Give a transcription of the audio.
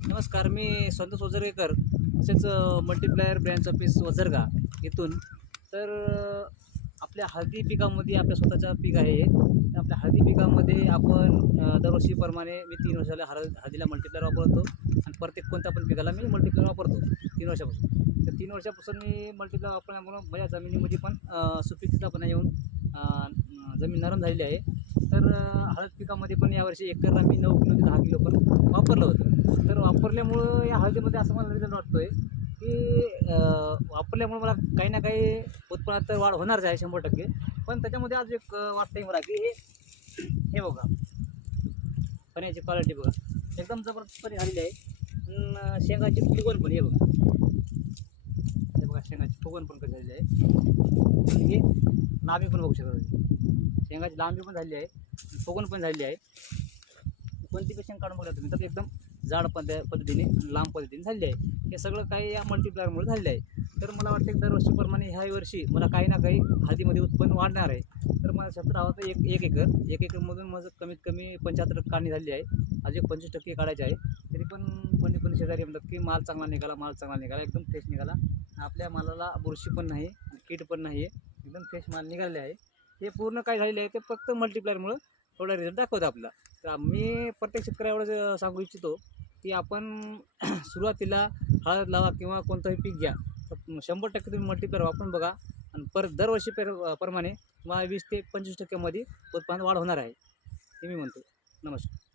नमस्कार, मी संतोष वजरगेकर, तसेच multiplier branch office वजरगा इथून. तर आपल्या हळदी पिकामध्ये आपल्या स्वतःचं पीक आहे हे. तर आपल्या हळदी पिकामध्ये आपण दरवर्षीप्रमाणे मी 3 वर्षाला हळदीला मल्टीप्लायर वापरतो आणि प्रत्येक कोणत्या पण पिकाला मी मल्टीप्लायर वापरतो 3 वर्षापासून. तर 3 वर्षापासून मी मल्टीप्लायर वापरल्यामुळं माझ्या जमिनीमध्ये पण सुपीकतापणा येऊन जमीन नरम झालेली आहे. तर हळद पिकामध्ये पण यावर्षी एकरला मी 9 किलो ते 10 किलो पण वापरलं होतं. तर वापरल्यामुळं या हळदीमध्ये असं मला रिझल्ट वाटतो आहे की वापरल्यामुळं मला काही ना काही उत्पन्नात तर वाढ होणारच आहे 100%. पण त्याच्यामध्ये आज एक वाटतं आहे मला की हे बघा, फण्याची क्वालिटी बघा, एकदम जबरदस्तपणे झालेली आहे. शेंगाची फुगवण पण हे बघा, हे बघा शेंगाची फुगवण पण कशी झालेली आहे. आणि हे लांबी पण बघू शकता, शेंगाची लांबी पण झालेली आहे, फुगवण पण झालेली आहे. कोणती पेशंट काढून बघा तुम्ही, तर एकदम जाड पद्धतीने लांब पद्धतीने झालेली आहे. हे सगळं काही या मल्टीप्लायरमुळे झालेलं आहे. तर मला वाटतं की दरवर्षीप्रमाणे ह्याही वर्षी मला काही ना काही हळदीमध्ये उत्पन्न वाढणार आहे. तर मला क्षेत्र हवं तर एक एकरमधून माझं कमीत कमी 75% काढणी झालेली आहे. अजून 25% काढायचे आहे. तरी पण कोणी शेजारी म्हणतात की माल चांगला निघाला, एकदम फ्रेश निघाला. आपल्या मालाला बुरशी पण नाही, कीड पण नाही आहे, एकदम फ्रेश माल निघालेले आहे. हे पूर्ण काय झालेलं आहे ते फक्त मल्टीप्लायरमुळं थोडा रिझल्ट दाखवतं आपला. तर मी प्रत्येक शेतकऱ्या एवढंच सांगू इच्छितो की आपण सुरुवातीला हळद लावा किंवा कोणतंही पीक घ्या, तर 100% तुम्ही मल्टीप्लायर वापरून बघा आणि परत दरवर्षी प्रमाणे तुम्हाला 20 ते 25% मध्ये उत्पन्नात वाढ होणार आहे, हे मी म्हणतो. नमस्कार.